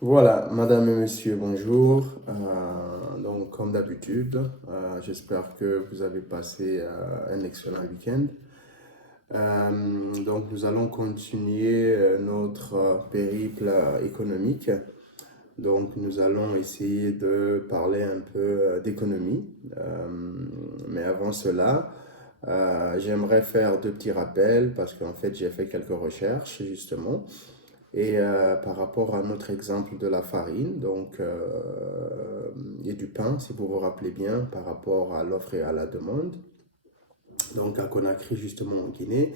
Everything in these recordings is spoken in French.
Voilà, madame et monsieur, bonjour. Donc, comme d'habitude, j'espère que vous avez passé un excellent week-end. Donc, nous allons continuer notre périple économique. Donc, nous allons essayer de parler un peu d'économie. Mais avant cela, j'aimerais faire deux petits rappels parce qu'en fait, j'ai fait quelques recherches justement. Et par rapport à notre exemple de la farine, donc, et du pain, si vous vous rappelez bien, par rapport à l'offre et à la demande. Donc, à Conakry, justement, en Guinée,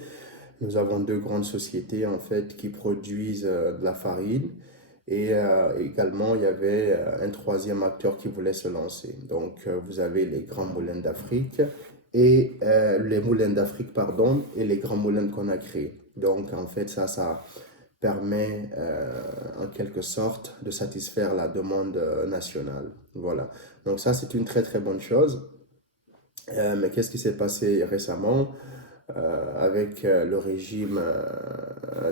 nous avons deux grandes sociétés, en fait, qui produisent de la farine. Et également, il y avait un troisième acteur qui voulait se lancer. Donc, vous avez les grands moulins d'Afrique et les moulins d'Afrique, pardon, et les grands moulins de Conakry. Donc, en fait, ça permet en quelque sorte de satisfaire la demande nationale. Voilà. Donc ça, c'est une très très bonne chose. Mais qu'est-ce qui s'est passé récemment avec le régime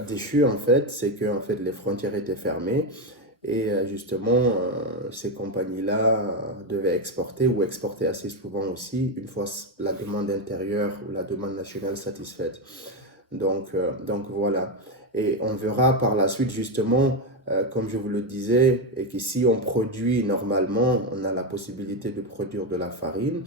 déchu en fait, c'est que en fait les frontières étaient fermées et justement ces compagnies-là devaient exporter ou exporter assez souvent aussi une fois la demande intérieure ou la demande nationale satisfaite. Donc voilà. Et on verra par la suite justement, comme je vous le disais, et que si on produit normalement, on a la possibilité de produire de la farine,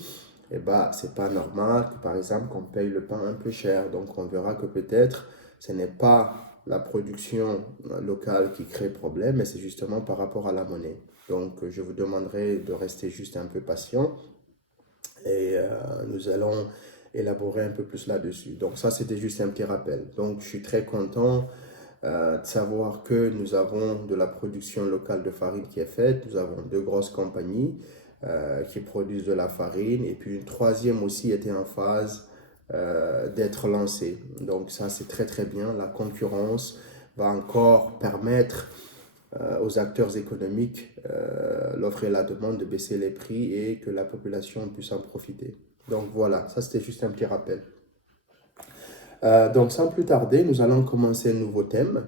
et bah c'est pas normal que par exemple qu'on paye le pain un peu cher. Donc on verra que peut-être ce n'est pas la production locale qui crée problème, mais c'est justement par rapport à la monnaie. Donc je vous demanderai de rester juste un peu patient et nous allons élaborer un peu plus là-dessus. Donc ça, c'était juste un petit rappel. Donc je suis très content de savoir que nous avons de la production locale de farine qui est faite. Nous avons deux grosses compagnies qui produisent de la farine et puis une troisième aussi était en phase d'être lancée. Donc ça, c'est très très bien. La concurrence va encore permettre aux acteurs économiques, l'offre et la demande, de baisser les prix et que la population puisse en profiter. Donc voilà, ça c'était juste un petit rappel. Donc sans plus tarder, nous allons commencer un nouveau thème.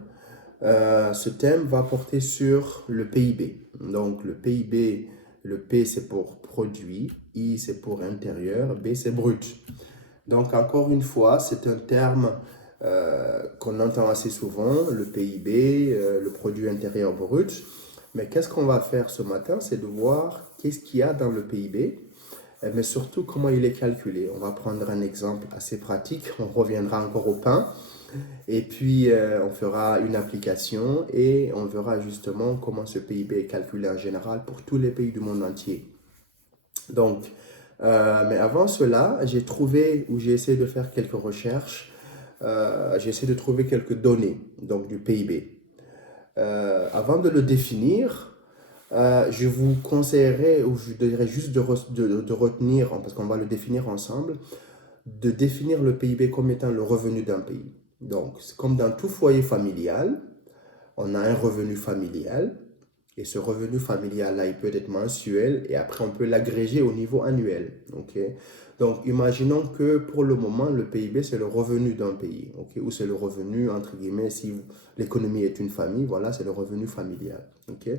Ce thème va porter sur le PIB. Donc le PIB, le P c'est pour produit, I c'est pour intérieur, B c'est brut. Donc encore une fois, c'est un terme qu'on entend assez souvent, le PIB, le produit intérieur brut. Mais qu'est-ce qu'on va faire ce matin? C'est de voir qu'est-ce qu'il y a dans le PIB, mais surtout comment il est calculé. On va prendre un exemple assez pratique, on reviendra encore au pain, et puis on fera une application et on verra justement comment ce PIB est calculé en général pour tous les pays du monde entier. Donc, mais avant cela, j'ai trouvé ou j'ai essayé de faire quelques recherches. J'ai essayé de trouver quelques données donc du PIB. Avant de le définir, je vous conseillerais ou je dirais juste de retenir, parce qu'on va le définir ensemble, de définir le PIB comme étant le revenu d'un pays. Donc, c'est comme dans tout foyer familial, on a un revenu familial et ce revenu familial-là, il peut être mensuel et après on peut l'agréger au niveau annuel. Ok. Donc, imaginons que pour le moment, le PIB, c'est le revenu d'un pays, ok, ou c'est le revenu, entre guillemets, si l'économie est une famille, voilà, c'est le revenu familial. Ok.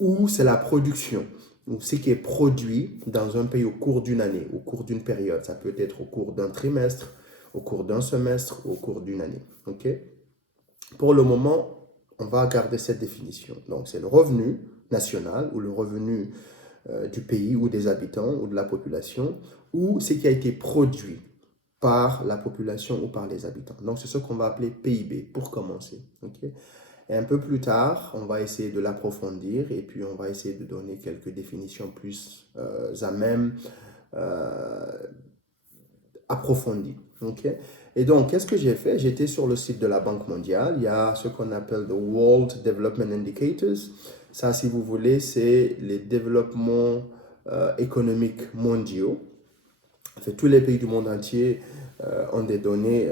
Ou c'est la production, ou ce qui est produit dans un pays au cours d'une année, au cours d'une période. Ça peut être au cours d'un trimestre, au cours d'un semestre, ou au cours d'une année. Ok. Pour le moment, on va garder cette définition. Donc, c'est le revenu national ou le revenu du pays ou des habitants ou de la population ou ce qui a été produit par la population ou par les habitants. Donc, c'est ce qu'on va appeler PIB pour commencer. Okay? Et un peu plus tard, on va essayer de l'approfondir et puis on va essayer de donner quelques définitions plus à même euh, approfondie. Ok. Et donc, qu'est-ce que j'ai fait? J'étais sur le site de la Banque mondiale. Il y a ce qu'on appelle the World Development Indicators. Ça, si vous voulez, c'est les développements économiques mondiaux. En fait, tous les pays du monde entier ont des données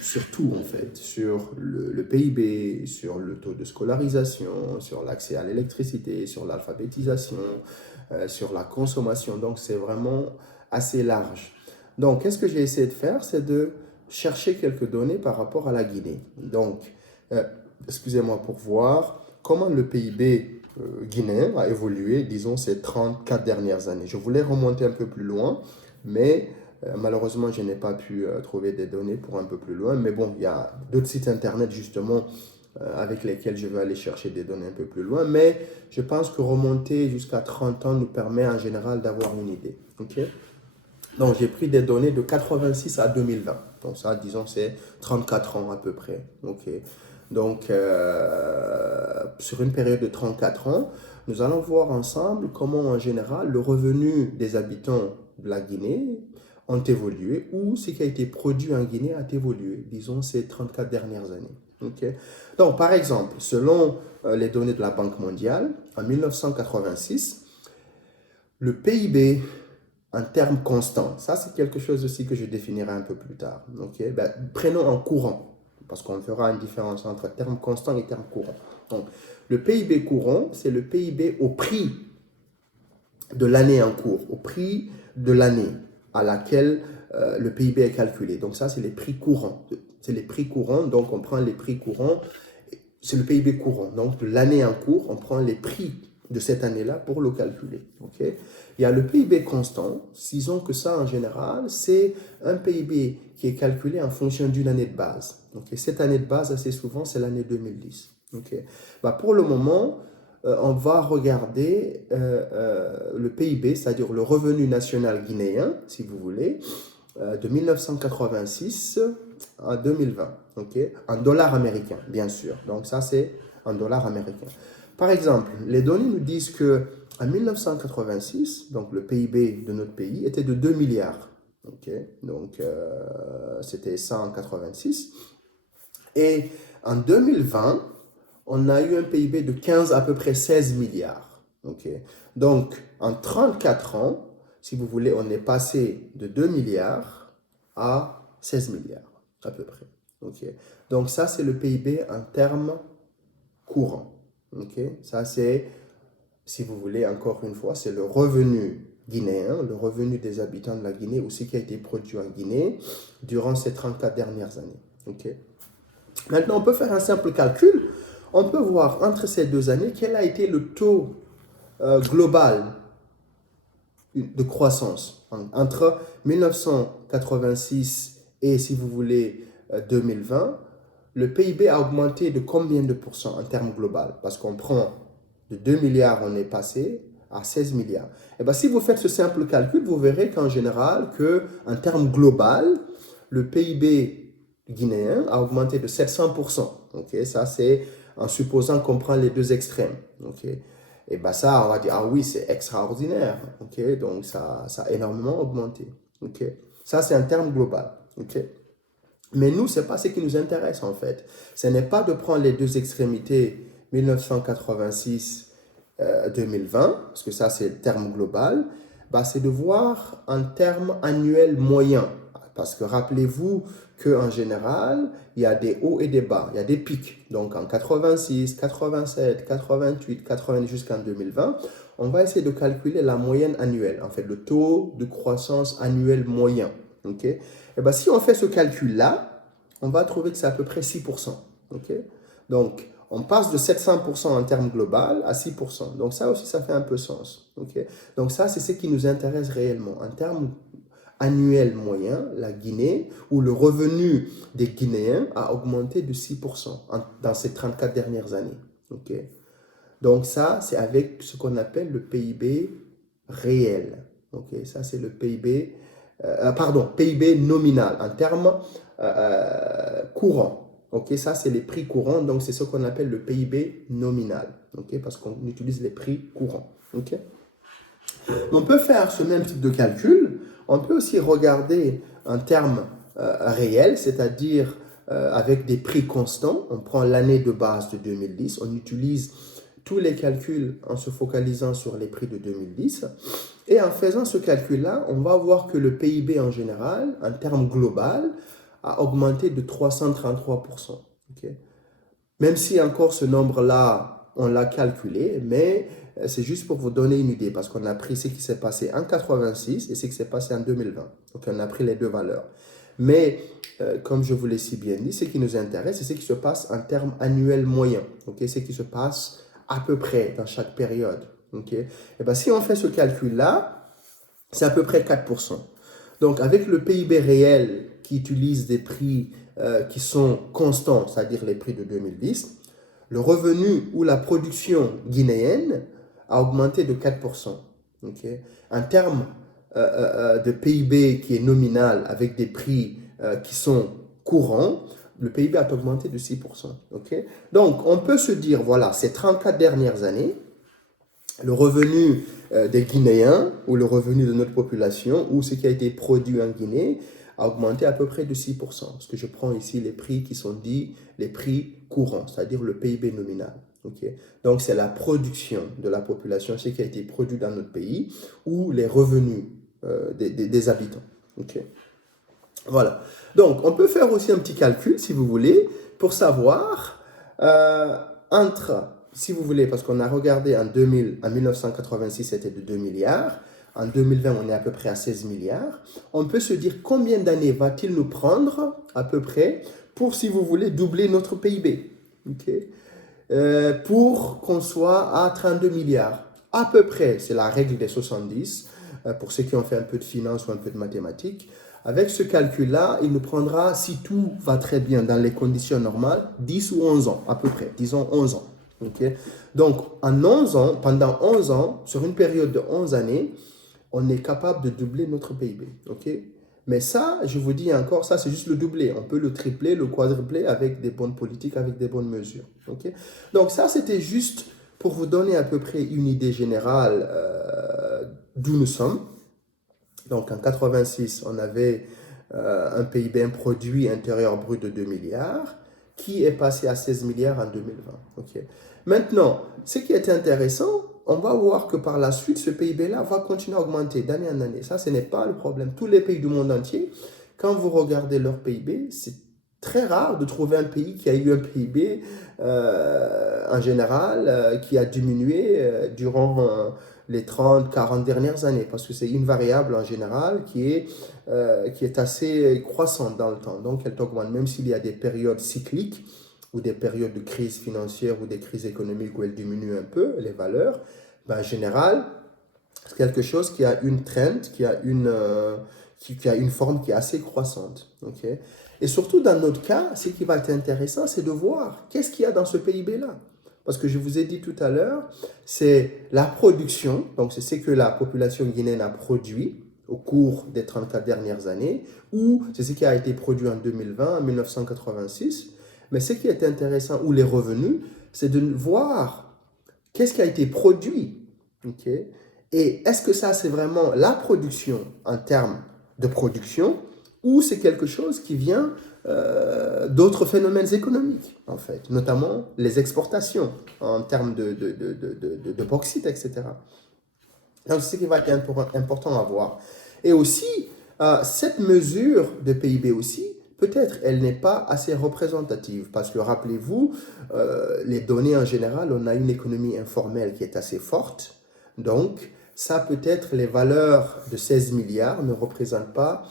sur tout, en fait, sur le PIB, sur le taux de scolarisation, sur l'accès à l'électricité, sur l'alphabétisation, sur la consommation. Donc, c'est vraiment assez large. Donc, qu'est-ce que j'ai essayé de faire? C'est de chercher quelques données par rapport à la Guinée. Donc, excusez-moi, pour voir comment le PIB guinéen a évolué, disons, ces 34 dernières années. Je voulais remonter un peu plus loin, mais malheureusement, je n'ai pas pu trouver des données pour un peu plus loin. Mais bon, il y a d'autres sites internet justement avec lesquels je vais aller chercher des données un peu plus loin. Mais je pense que remonter jusqu'à 30 ans nous permet en général d'avoir une idée. Ok? Donc, j'ai pris des données de 86 à 2020. Donc, ça, disons, c'est 34 ans à peu près. Ok. Donc, sur une période de 34 ans, nous allons voir ensemble comment, en général, le revenu des habitants de la Guinée ont évolué ou ce qui a été produit en Guinée a évolué, disons, ces 34 dernières années. Ok. Donc, par exemple, selon les données de la Banque mondiale, en 1986, le PIB en termes constants, ça c'est quelque chose aussi que je définirai un peu plus tard. Okay? Ben, prenons en courant, parce qu'on fera une différence entre termes constants et termes courants. Donc, le PIB courant, c'est le PIB au prix de l'année en cours, au prix de l'année à laquelle le PIB est calculé. Donc ça, c'est les prix courants. C'est les prix courants, donc on prend les prix courants, c'est le PIB courant. Donc de l'année en cours, on prend les prix de cette année-là pour le calculer. Okay? Il y a le PIB constant, disons que ça en général, c'est un PIB qui est calculé en fonction d'une année de base. Okay? Cette année de base, assez souvent, c'est l'année 2010. Okay? Bah, pour le moment, on va regarder le PIB, c'est-à-dire le revenu national guinéen, si vous voulez, de 1986 à 2020, okay? En dollars américains, bien sûr. Donc ça, c'est en dollars américains. Par exemple, les données nous disent que en 1986, donc le PIB de notre pays était de 2 milliards. Okay? Donc c'était ça en 86. Et en 2020, on a eu un PIB de 15 à peu près 16 milliards. Okay? Donc en 34 ans, si vous voulez, on est passé de 2 milliards à 16 milliards à peu près. Okay? Donc ça, c'est le PIB en termes courants. Okay? Ça, c'est, si vous voulez, encore une fois, c'est le revenu guinéen, le revenu des habitants de la Guinée ou ce qui a été produit en Guinée durant ces 34 dernières années. Okay? Maintenant, on peut faire un simple calcul. On peut voir entre ces deux années quel a été le taux global de croissance entre 1986 et, si vous voulez, 2020. Le PIB a augmenté de combien de pourcents en termes global? Parce qu'on prend de 2 milliards, on est passé à 16 milliards. Et bien, si vous faites ce simple calcul, vous verrez qu'en général, en termes global, le PIB guinéen a augmenté de 700%. Okay? Ça, c'est en supposant qu'on prend les deux extrêmes. Okay? Et bien ça, on va dire, ah oui, c'est extraordinaire. Okay? Donc, ça a énormément augmenté. Okay? Ça, c'est un terme global. Okay? Mais nous, ce n'est pas ce qui nous intéresse en fait. Ce n'est pas de prendre les deux extrémités 1986-2020, parce que ça, c'est le terme global. Bah, c'est de voir en termes annuels moyens. Parce que rappelez-vous qu'en général, il y a des hauts et des bas, il y a des pics. Donc en 86, 87, 88, 90 jusqu'en 2020, on va essayer de calculer la moyenne annuelle, en fait, le taux de croissance annuel moyen. Okay? Et ben, si on fait ce calcul-là, on va trouver que c'est à peu près 6%. Okay? Donc, on passe de 700% en termes global à 6%. Donc, ça aussi, ça fait un peu sens. Okay? Donc, ça, c'est ce qui nous intéresse réellement. En termes annuels moyens, la Guinée, où le revenu des Guinéens a augmenté de 6% dans ces 34 dernières années. Okay? Donc, ça, c'est avec ce qu'on appelle le PIB réel. Okay? Ça, c'est le PIB PIB nominal en termes courants. Okay, ça, c'est les prix courants, donc c'est ce qu'on appelle le PIB nominal. Okay, parce qu'on utilise les prix courants. Okay. On peut faire ce même type de calcul. On peut aussi regarder en termes réels, c'est-à-dire avec des prix constants. On prend l'année de base de 2010, on utilise tous les calculs en se focalisant sur les prix de 2010. Et en faisant ce calcul-là, on va voir que le PIB en général, en termes global, a augmenté de 333%. Okay? Même si encore ce nombre-là, on l'a calculé, mais c'est juste pour vous donner une idée, parce qu'on a pris ce qui s'est passé en 86 et ce qui s'est passé en 2020. Donc on a pris les deux valeurs. Mais comme je vous l'ai si bien dit, ce qui nous intéresse, c'est ce qui se passe en termes annuels moyens. Okay? Ce qui se passe à peu près dans chaque période. Okay? Et bien, si on fait ce calcul-là, c'est à peu près 4%. Donc, avec le PIB réel qui utilise des prix qui sont constants, c'est-à-dire les prix de 2010, le revenu ou la production guinéenne a augmenté de 4%. Okay? En termes de PIB qui est nominal avec des prix qui sont courants, le PIB a augmenté de 6%. Okay? Donc, on peut se dire, voilà, ces 34 dernières années, le revenu des Guinéens ou le revenu de notre population ou ce qui a été produit en Guinée a augmenté à peu près de 6%. Parce que je prends ici les prix qui sont dits les prix courants, c'est-à-dire le PIB nominal. Okay? Donc, c'est la production de la population, ce qui a été produit dans notre pays, ou les revenus des habitants. Okay? Voilà. Donc, on peut faire aussi un petit calcul, si vous voulez, pour savoir si vous voulez, parce qu'on a regardé en 1986, c'était de 2 milliards. En 2020, on est à peu près à 16 milliards. On peut se dire combien d'années va-t-il nous prendre, à peu près, pour, si vous voulez, doubler notre PIB. Okay? Pour qu'on soit à 32 milliards. À peu près, c'est la règle des 70, pour ceux qui ont fait un peu de finance ou un peu de mathématiques. Avec ce calcul-là, il nous prendra, si tout va très bien dans les conditions normales, 10 ou 11 ans, à peu près, disons 11 ans. Okay? Donc, en 11 ans, pendant 11 ans, sur une période de 11 années, on est capable de doubler notre PIB. Okay? Mais ça, je vous dis encore, ça c'est juste le doubler. On peut le tripler, le quadrupler avec des bonnes politiques, avec des bonnes mesures. Okay? Donc ça, c'était juste pour vous donner à peu près une idée générale d'où nous sommes. Donc en 86, on avait un PIB, un produit intérieur brut de 2 milliards, qui est passé à 16 milliards en 2020. Okay? Maintenant, ce qui est intéressant, on va voir que par la suite, ce PIB-là va continuer à augmenter d'année en année. Ça, ce n'est pas le problème. Tous les pays du monde entier, quand vous regardez leur PIB, c'est très rare de trouver un pays qui a eu un PIB en général qui a diminué durant les 30, 40 dernières années, parce que c'est une variable en général qui est assez croissante dans le temps. Donc, elle augmente, même s'il y a des périodes cycliques ou des périodes de crise financière ou des crises économiques où elle diminue un peu, les valeurs, ben, en général, c'est quelque chose qui a une trend, qui a une forme qui est assez croissante. Okay? Et surtout, dans notre cas, ce qui va être intéressant, c'est de voir qu'est-ce qu'il y a dans ce PIB-là. Parce que je vous ai dit tout à l'heure, c'est la production, donc c'est ce que la population guinéenne a produit au cours des 34 dernières années, ou c'est ce qui a été produit en 2020, en 1986. Mais ce qui est intéressant, ou les revenus, c'est de voir qu'est-ce qui a été produit. Okay? Et est-ce que ça, c'est vraiment la production en termes de production, ou c'est quelque chose qui vient d'autres phénomènes économiques, en fait, notamment les exportations en termes de bauxite, etc. Donc, c'est ce qui va être important à voir. Et aussi, cette mesure de PIB aussi, peut-être elle n'est pas assez représentative parce que rappelez-vous, les données en général, on a une économie informelle qui est assez forte. Donc, ça peut-être les valeurs de 16 milliards ne représentent pas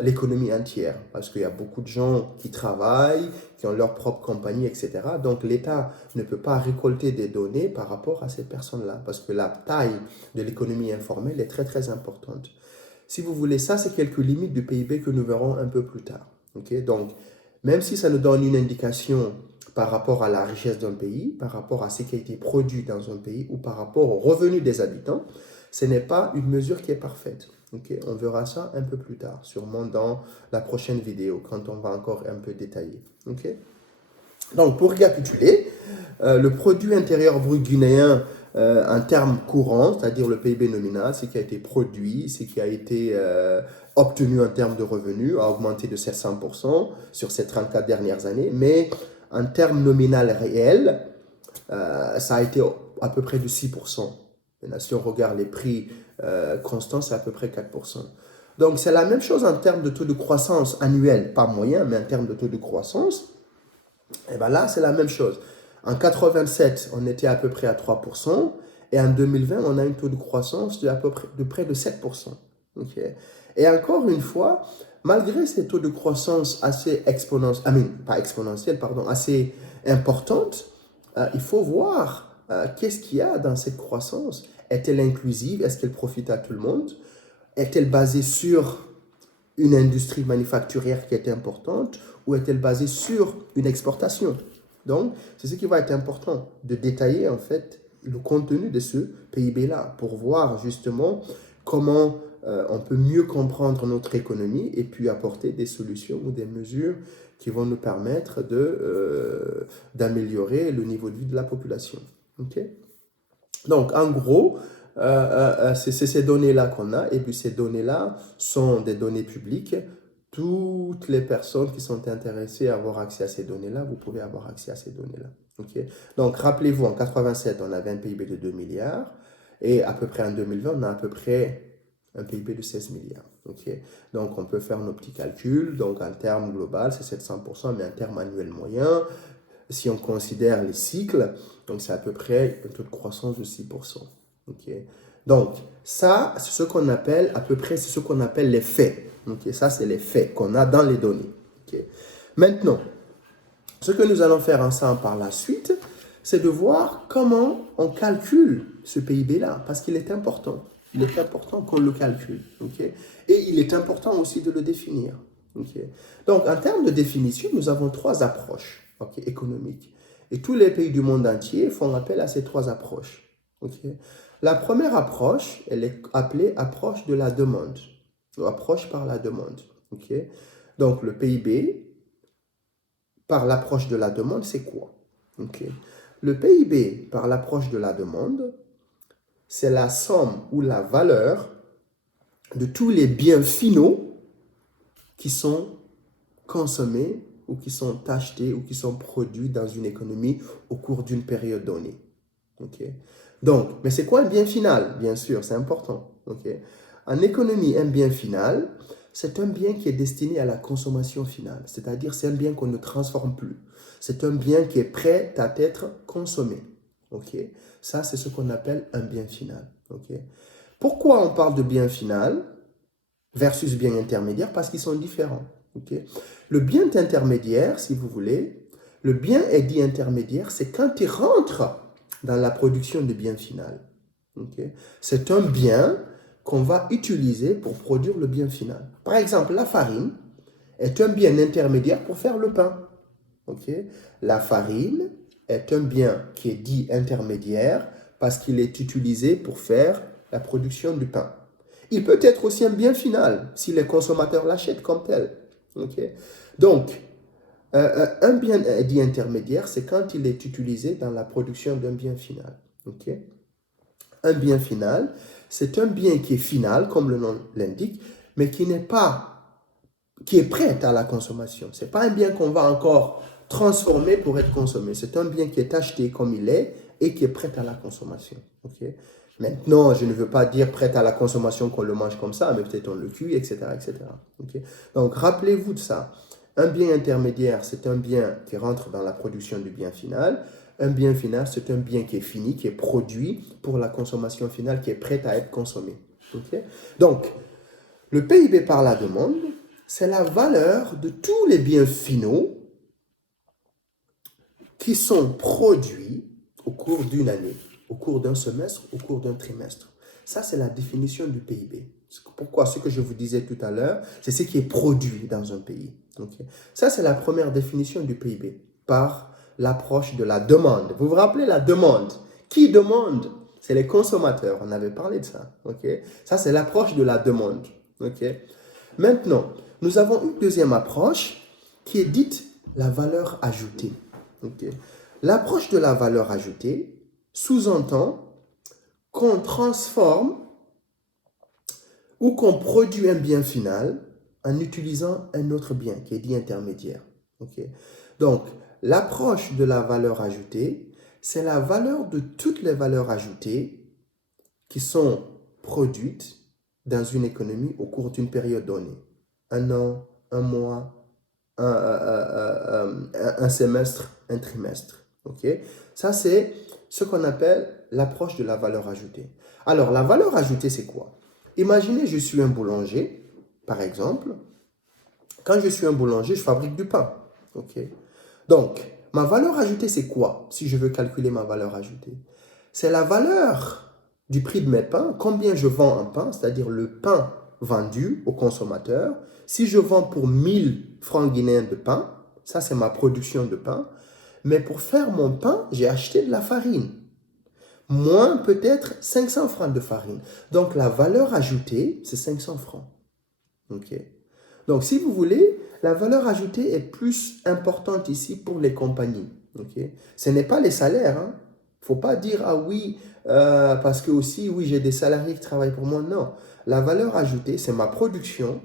l'économie entière parce qu'il y a beaucoup de gens qui travaillent, qui ont leur propre compagnie, etc. Donc, l'État ne peut pas récolter des données par rapport à ces personnes-là parce que la taille de l'économie informelle est très, très importante. Si vous voulez, ça, c'est quelques limites du PIB que nous verrons un peu plus tard. Okay? Donc, même si ça nous donne une indication par rapport à la richesse d'un pays, par rapport à ce qui a été produit dans un pays ou par rapport aux revenus des habitants, ce n'est pas une mesure qui est parfaite. Okay? On verra ça un peu plus tard, sûrement dans la prochaine vidéo, quand on va encore un peu détailler. Okay? Donc, pour récapituler, le produit intérieur brut guinéen en termes courants, c'est-à-dire le PIB nominal, ce qui a été produit, ce qui a été obtenu en termes de revenus, a augmenté de 700% sur ces 34 dernières années, mais en termes nominal réels, ça a été à peu près de 6%. Maintenant, si on regarde les prix constants, c'est à peu près 4%. Donc, c'est la même chose en termes de taux de croissance annuel, pas moyen, mais en termes de taux de croissance. Et bien là, c'est la même chose. En 87, on était à peu près à 3%, et en 2020, on a un taux de croissance de près de 7%. Okay? Et encore une fois, malgré ces taux de croissance assez assez importantes, il faut voir qu'est-ce qu'il y a dans cette croissance. Est-elle inclusive? Est-ce qu'elle profite à tout le monde? Est-elle basée sur une industrie manufacturière qui est importante ou est-elle basée sur une exportation? Donc, c'est ce qui va être important de détailler en fait le contenu de ce PIB-là pour voir justement comment on peut mieux comprendre notre économie et puis apporter des solutions ou des mesures qui vont nous permettre d'améliorer le niveau de vie de la population. Okay? Donc, en gros, c'est ces données-là qu'on a, et puis ces données-là sont des données publiques. Toutes les personnes qui sont intéressées à avoir accès à ces données-là, vous pouvez avoir accès à ces données-là. Okay? Donc, rappelez-vous, en 87, on avait un PIB de 2 milliards, et à peu près en 2020, on a à peu près un PIB de 16 milliards. Okay? Donc, on peut faire nos petits calculs. Donc, en termes global, c'est 700%, mais en termes annuel moyen, si on considère les cycles, donc c'est à peu près un taux de croissance de 6%. Okay? Donc, ça, c'est ce qu'on appelle, à peu près, c'est ce qu'on appelle les faits. Okay? Ça, c'est les faits qu'on a dans les données. Okay? Maintenant, ce que nous allons faire ensemble par la suite, c'est de voir comment on calcule ce PIB-là, parce qu'il est important. Il est important qu'on le calcule. Okay? Et il est important aussi de le définir. Okay? Donc, en termes de définition, nous avons 3 approches économiques. Et tous les pays du monde entier font appel à ces 3 approches. Okay? La première approche, elle est appelée approche de la demande. Ou approche par la demande. Okay? Donc, le PIB, par l'approche de la demande, c'est quoi? Okay? Le PIB, par l'approche de la demande, c'est la somme ou la valeur de tous les biens finaux qui sont consommés ou qui sont achetés ou qui sont produits dans une économie au cours d'une période donnée. Okay? Donc, mais c'est quoi un bien final? Bien sûr, c'est important. Okay? En économie, un bien final, c'est un bien qui est destiné à la consommation finale. C'est-à-dire, c'est un bien qu'on ne transforme plus. C'est un bien qui est prêt à être consommé. Okay? Ça, c'est ce qu'on appelle un bien final. Okay? Pourquoi on parle de bien final versus bien intermédiaire? Parce qu'ils sont différents. Okay? Le bien intermédiaire, si vous voulez, le bien est dit intermédiaire, c'est quand il rentre dans la production de bien final. Okay? C'est un bien qu'on va utiliser pour produire le bien final. Par exemple, la farine est un bien intermédiaire pour faire le pain. Okay? La farine est un bien qui est dit intermédiaire parce qu'il est utilisé pour faire la production du pain. Il peut être aussi un bien final si les consommateurs l'achètent comme tel. Okay? Donc, un bien dit intermédiaire, c'est quand il est utilisé dans la production d'un bien final. Okay? Un bien final, c'est un bien qui est final, comme le nom l'indique, mais qui est prêt à la consommation. Ce n'est pas un bien qu'on va encore transformer pour être consommé. C'est un bien qui est acheté comme il est et qui est prêt à la consommation. Okay? Maintenant, je ne veux pas dire prêt à la consommation qu'on le mange comme ça, mais peut-être on le cuit, etc. etc. Okay? Donc, rappelez-vous de ça. Un bien intermédiaire, c'est un bien qui rentre dans la production du bien final. Un bien final, c'est un bien qui est fini, qui est produit pour la consommation finale, qui est prêt à être consommé. Okay? Donc, le PIB par la demande, c'est la valeur de tous les biens finaux qui sont produits au cours d'une année, au cours d'un semestre, au cours d'un trimestre. Ça, c'est la définition du PIB. Pourquoi? Ce que je vous disais tout à l'heure, c'est ce qui est produit dans un pays. Okay? Ça, c'est la première définition du PIB par l'approche de la demande. Vous vous rappelez la demande? Qui demande? C'est les consommateurs. On avait parlé de ça. Okay? Ça, c'est l'approche de la demande. Okay? Maintenant, nous avons une deuxième approche qui est dite la valeur ajoutée. Okay? L'approche de la valeur ajoutée sous-entend qu'on transforme ou qu'on produit un bien final en utilisant un autre bien qui est dit intermédiaire. Okay? Donc, l'approche de la valeur ajoutée, c'est la valeur de toutes les valeurs ajoutées qui sont produites dans une économie au cours d'une période donnée. Un an, un mois, un semestre, un trimestre. Okay? Ça, c'est ce qu'on appelle l'approche de la valeur ajoutée. Alors, la valeur ajoutée, c'est quoi? Imaginez, je suis un boulanger, par exemple, Quand je suis un boulanger, je fabrique du pain. Ok. Donc, ma valeur ajoutée, c'est quoi si je veux calculer ma valeur ajoutée? C'est la valeur du prix de mes pains, combien je vends un pain, c'est-à-dire le pain vendu au consommateur. Si je vends pour 1000 francs guinéens de pain, ça c'est ma production de pain. Mais pour faire mon pain, j'ai acheté de la farine. Moins peut-être 500 francs de farine. Donc la valeur ajoutée, c'est 500 francs. Ok. Donc si vous voulez, la valeur ajoutée est plus importante ici pour les compagnies. Ok. Ce n'est pas les salaires. Il ne faut pas dire, ah oui, parce que aussi, oui, j'ai des salariés qui travaillent pour moi. Non. La valeur ajoutée, c'est ma production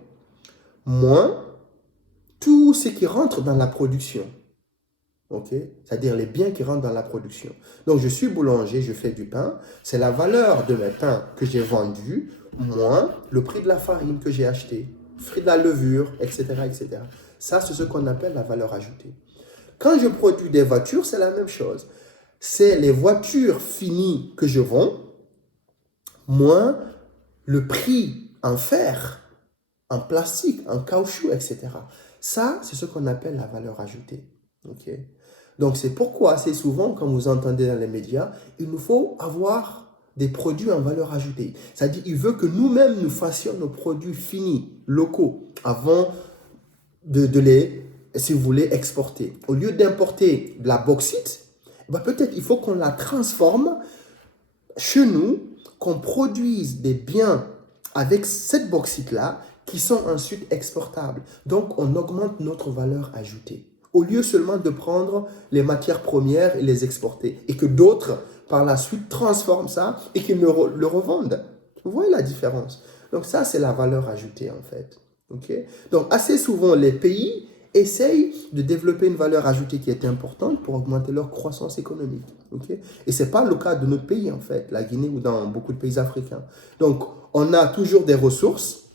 moins tout ce qui rentre dans la production. Okay? C'est-à-dire les biens qui rentrent dans la production. Donc, je suis boulanger, je fais du pain. C'est la valeur de mes pains que j'ai vendus, moins le prix de la farine que j'ai acheté, le prix de la levure, etc., etc. Ça, c'est ce qu'on appelle la valeur ajoutée. Quand je produis des voitures, c'est la même chose. C'est les voitures finies que je vends, moins le prix en fer, en plastique, en caoutchouc, etc. Ça, c'est ce qu'on appelle la valeur ajoutée. Ok. Donc, c'est pourquoi assez souvent, quand vous entendez dans les médias, il nous faut avoir des produits en valeur ajoutée. C'est-à-dire, il veut que nous-mêmes, nous fassions nos produits finis, locaux, avant de les, si vous voulez, exporter. Au lieu d'importer de la bauxite, peut-être il faut qu'on la transforme chez nous, qu'on produise des biens avec cette bauxite-là qui sont ensuite exportables. Donc, on augmente notre valeur ajoutée. Au lieu seulement de prendre les matières premières et les exporter. Et que d'autres, par la suite, transforment ça et qu'ils le revendent. Vous voyez la différence? Donc ça, c'est la valeur ajoutée en fait. Okay? Donc assez souvent, les pays essayent de développer une valeur ajoutée qui est importante pour augmenter leur croissance économique. Okay? Et ce n'est pas le cas de notre pays en fait, la Guinée ou dans beaucoup de pays africains. Donc on a toujours des ressources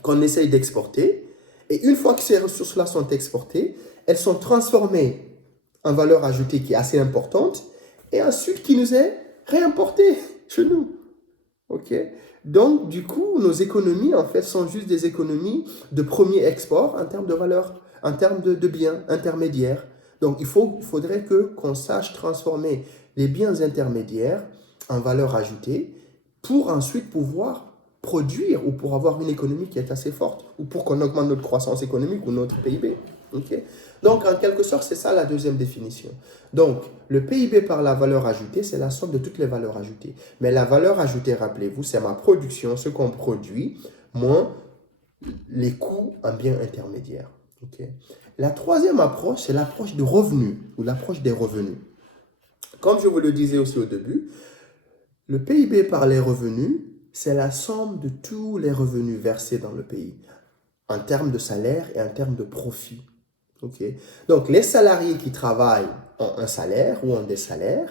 qu'on essaye d'exporter. Et une fois que ces ressources-là sont exportées, elles sont transformées en valeur ajoutée qui est assez importante et ensuite qui nous est réimportée chez nous. Ok? Donc, du coup, nos économies, en fait, sont juste des économies de premier export en termes de valeur, en termes de biens intermédiaires. Donc, il faudrait qu'on sache transformer les biens intermédiaires en valeur ajoutée pour ensuite pouvoir produire ou pour avoir une économie qui est assez forte ou pour qu'on augmente notre croissance économique ou notre PIB. Okay? Donc, en quelque sorte, c'est ça la deuxième définition. Donc, le PIB par la valeur ajoutée, c'est la somme de toutes les valeurs ajoutées. Mais la valeur ajoutée, rappelez-vous, c'est ma production, ce qu'on produit, moins les coûts en biens intermédiaires. Okay? La troisième approche, c'est l'approche du revenu ou l'approche des revenus. Comme je vous le disais aussi au début, le PIB par les revenus, c'est la somme de tous les revenus versés dans le pays, en termes de salaire et en termes de profit. Okay. Donc, les salariés qui travaillent ont un salaire ou ont des salaires.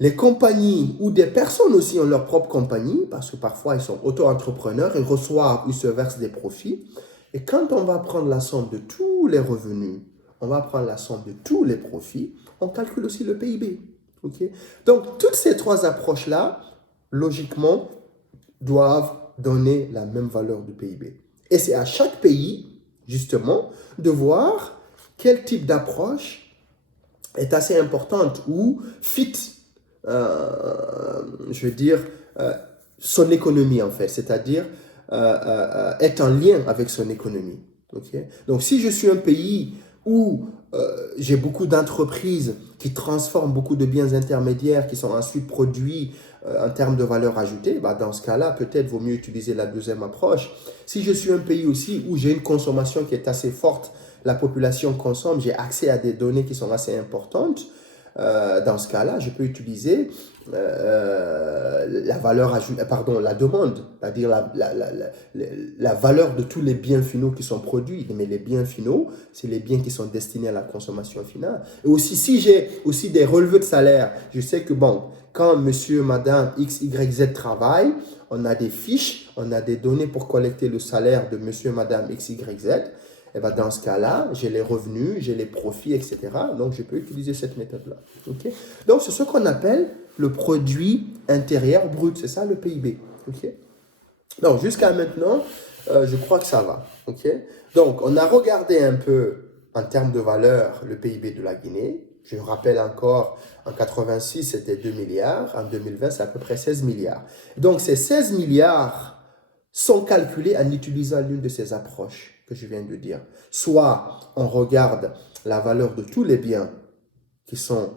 Les compagnies ou des personnes aussi ont leur propre compagnie parce que parfois ils sont auto-entrepreneurs, ils reçoivent, ils se versent des profits. Et quand on va prendre la somme de tous les revenus, on va prendre la somme de tous les profits, on calcule aussi le PIB. Okay. Donc, toutes ces trois approches-là, logiquement, doivent donner la même valeur du PIB. Et c'est à chaque pays justement, de voir quel type d'approche est assez importante ou fit, je veux dire, son économie en fait, c'est-à-dire est en lien avec son économie. Okay? Donc, si je suis un pays où j'ai beaucoup d'entreprises qui transforment beaucoup de biens intermédiaires qui sont ensuite produits en termes de valeur ajoutée, dans ce cas-là, peut-être vaut mieux utiliser la deuxième approche. Si je suis un pays aussi où j'ai une consommation qui est assez forte, la population consomme, j'ai accès à des données qui sont assez importantes, dans ce cas-là, je peux utiliser la valeur ajoutée, pardon, la demande, c'est-à-dire la valeur de tous les biens finaux qui sont produits. Mais les biens finaux, c'est les biens qui sont destinés à la consommation finale. Et aussi, si j'ai aussi des relevés de salaire, je sais que bon, quand monsieur, madame, X, Y, Z travaille, on a des fiches, on a des données pour collecter le salaire de monsieur, madame, X, Y, Z. Et dans ce cas-là, j'ai les revenus, j'ai les profits, etc. Donc, je peux utiliser cette méthode-là. Okay? Donc, c'est ce qu'on appelle le produit intérieur brut. C'est ça le PIB. Okay? Donc, jusqu'à maintenant, je crois que ça va. Ok. Donc, on a regardé un peu en termes de valeur le PIB de la Guinée. Je rappelle encore, en 86, c'était 2 milliards. En 2020, c'est à peu près 16 milliards. Donc, ces 16 milliards sont calculés en utilisant l'une de ces approches que je viens de dire. Soit on regarde la valeur de tous les biens qui sont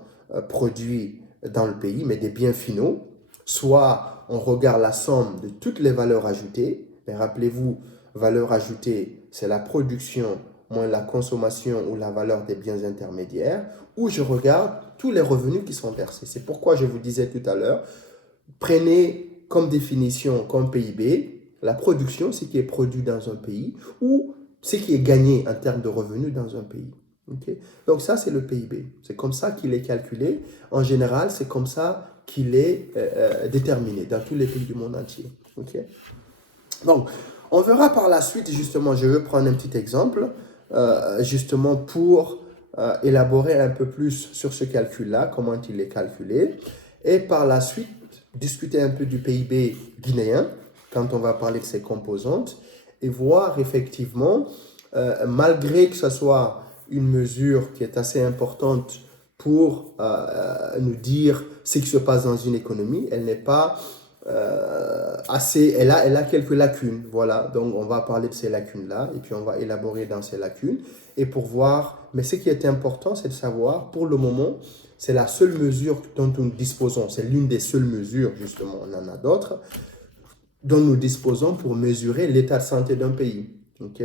produits dans le pays, mais des biens finaux. Soit on regarde la somme de toutes les valeurs ajoutées. Mais rappelez-vous, valeur ajoutée, c'est la production moins la consommation ou la valeur des biens intermédiaires. Ou je regarde tous les revenus qui sont versés. C'est pourquoi je vous disais tout à l'heure, prenez comme définition, comme PIB, la production, ce qui est produit dans un pays, ou ce qui est gagné en termes de revenus dans un pays. Okay? Donc ça, c'est le PIB. C'est comme ça qu'il est calculé. En général, c'est comme ça qu'il est déterminé dans tous les pays du monde entier. Okay? Donc, on verra par la suite, justement, je vais prendre un petit exemple, justement pour élaborer un peu plus sur ce calcul-là, comment il est calculé, et par la suite, discuter un peu du PIB guinéen, quand on va parler de ses composantes, et voir effectivement, malgré que ce soit une mesure qui est assez importante pour nous dire ce qui se passe dans une économie, elle n'est pas assez, elle a quelques lacunes, voilà, donc on va parler de ces lacunes-là, et puis on va élaborer dans ces lacunes, et pour voir, mais ce qui est important, c'est de savoir, pour le moment, c'est la seule mesure dont nous disposons, c'est l'une des seules mesures, justement, on en a d'autres, dont nous disposons pour mesurer l'état de santé d'un pays, ok?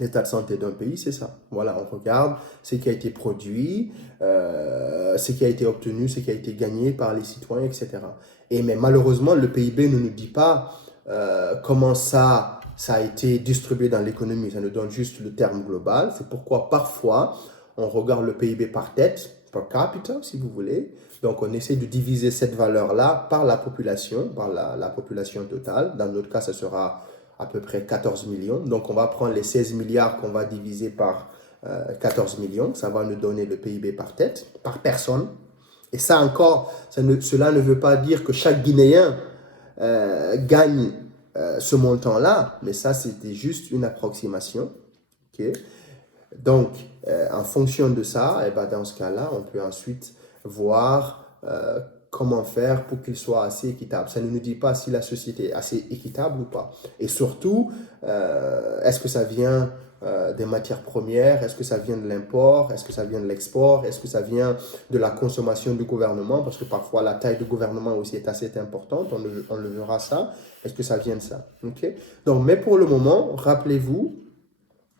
L'état de santé d'un pays, c'est ça. Voilà, on regarde ce qui a été produit, ce qui a été obtenu, ce qui a été gagné par les citoyens, etc. Mais malheureusement, le PIB ne nous dit pas comment ça a été distribué dans l'économie. Ça nous donne juste le terme global. C'est pourquoi parfois, on regarde le PIB par tête, par capita, si vous voulez. Donc, on essaie de diviser cette valeur-là par la population, par la population totale. Dans notre cas, ce sera à peu près 14 millions. Donc, on va prendre les 16 milliards qu'on va diviser par 14 millions. Ça va nous donner le PIB par tête, par personne. Et ça encore, cela ne veut pas dire que chaque Guinéen gagne ce montant-là, mais ça, c'était juste une approximation. Okay? Donc, en fonction de ça, et ben dans ce cas-là, on peut ensuite voir comment faire pour qu'il soit assez équitable. Ça ne nous dit pas si la société est assez équitable ou pas. Et surtout, est-ce que ça vient des matières premières? Est-ce que ça vient de l'import? Est-ce que ça vient de l'export? Est-ce que ça vient de la consommation du gouvernement? Parce que parfois, la taille du gouvernement aussi est assez importante. On le verra ça. Est-ce que ça vient de ça? Okay? Donc, mais pour le moment, rappelez-vous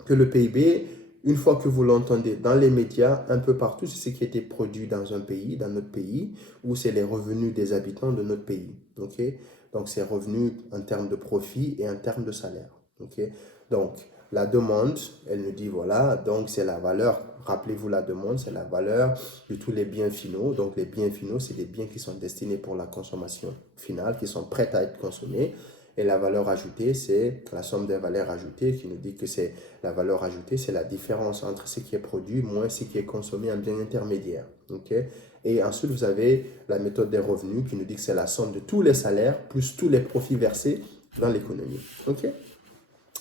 que le PIB, une fois que vous l'entendez dans les médias, un peu partout, c'est ce qui a été produit dans un pays, dans notre pays, ou c'est les revenus des habitants de notre pays. Okay? Donc, c'est revenus en termes de profit et en termes de salaire. Okay? Donc, la demande, elle nous dit, voilà, donc c'est la valeur, rappelez-vous la demande, c'est la valeur de tous les biens finaux. Donc, les biens finaux, c'est des biens qui sont destinés pour la consommation finale, qui sont prêts à être consommés. Et la valeur ajoutée, c'est la somme des valeurs ajoutées qui nous dit que c'est la valeur ajoutée, c'est la différence entre ce qui est produit moins ce qui est consommé en bien intermédiaire. Okay? Et ensuite, vous avez la méthode des revenus qui nous dit que c'est la somme de tous les salaires plus tous les profits versés dans l'économie. Okay?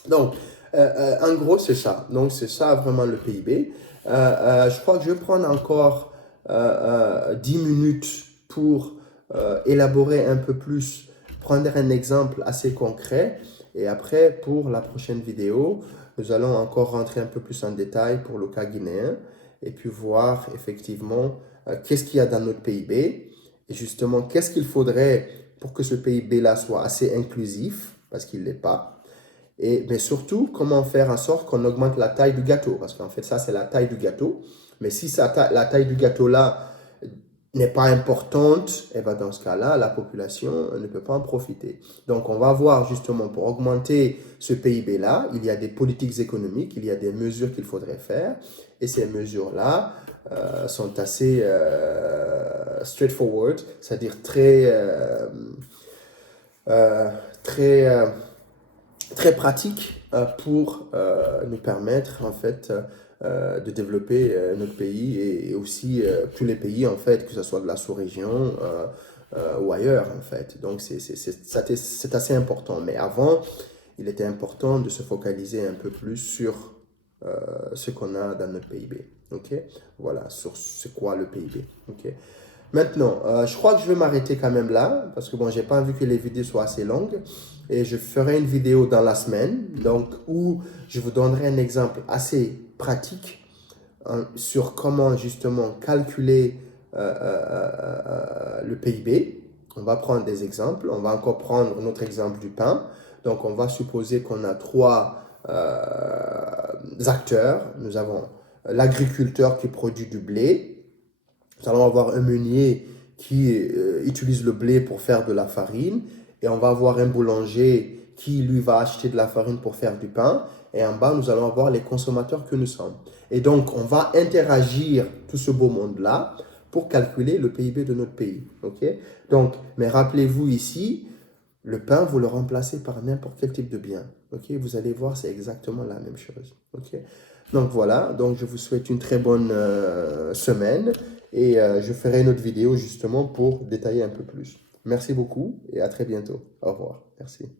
Donc, en gros, c'est ça. Donc, c'est ça vraiment le PIB. Je crois que je vais prendre encore 10 minutes pour élaborer un peu plus, prendre un exemple assez concret. Et après, pour la prochaine vidéo, nous allons encore rentrer un peu plus en détail pour le cas guinéen et puis voir effectivement qu'est-ce qu'il y a dans notre PIB et justement qu'est-ce qu'il faudrait pour que ce PIB-là soit assez inclusif, parce qu'il ne l'est pas. Mais surtout, comment faire en sorte qu'on augmente la taille du gâteau, parce qu'en fait, ça, c'est la taille du gâteau. Mais si la taille du gâteau-là n'est pas importante, et ben dans ce cas-là, la population ne peut pas en profiter. Donc, on va voir justement pour augmenter ce PIB-là, il y a des politiques économiques, il y a des mesures qu'il faudrait faire. Et ces mesures-là sont assez straightforward, c'est-à-dire très pratiques pour nous permettre en fait de développer notre pays et aussi tous les pays en fait, que ce soit de la sous-région ou ailleurs en fait. Donc c'est assez important. Mais avant, il était important de se focaliser un peu plus sur ce qu'on a dans notre PIB. Ok? Voilà, sur c'est quoi le PIB. Ok? Maintenant, je crois que je vais m'arrêter quand même là, parce que bon, j'ai pas envie que les vidéos soient assez longues. Et je ferai une vidéo dans la semaine, donc où je vous donnerai un exemple assez pratique sur comment justement calculer le PIB. On va prendre des exemples. On va encore prendre notre exemple du pain. Donc, on va supposer qu'on a trois acteurs. Nous avons l'agriculteur qui produit du blé. Nous allons avoir un meunier qui utilise le blé pour faire de la farine. Et on va avoir un boulanger qui, lui, va acheter de la farine pour faire du pain. Et en bas, nous allons avoir les consommateurs que nous sommes. Et donc, on va interagir tout ce beau monde-là pour calculer le PIB de notre pays. Ok? Donc, mais rappelez-vous ici, le pain, vous le remplacez par n'importe quel type de bien. Ok? Vous allez voir, c'est exactement la même chose. Ok? Donc voilà, donc je vous souhaite une très bonne semaine et je ferai une autre vidéo justement pour détailler un peu plus. Merci beaucoup et à très bientôt. Au revoir. Merci.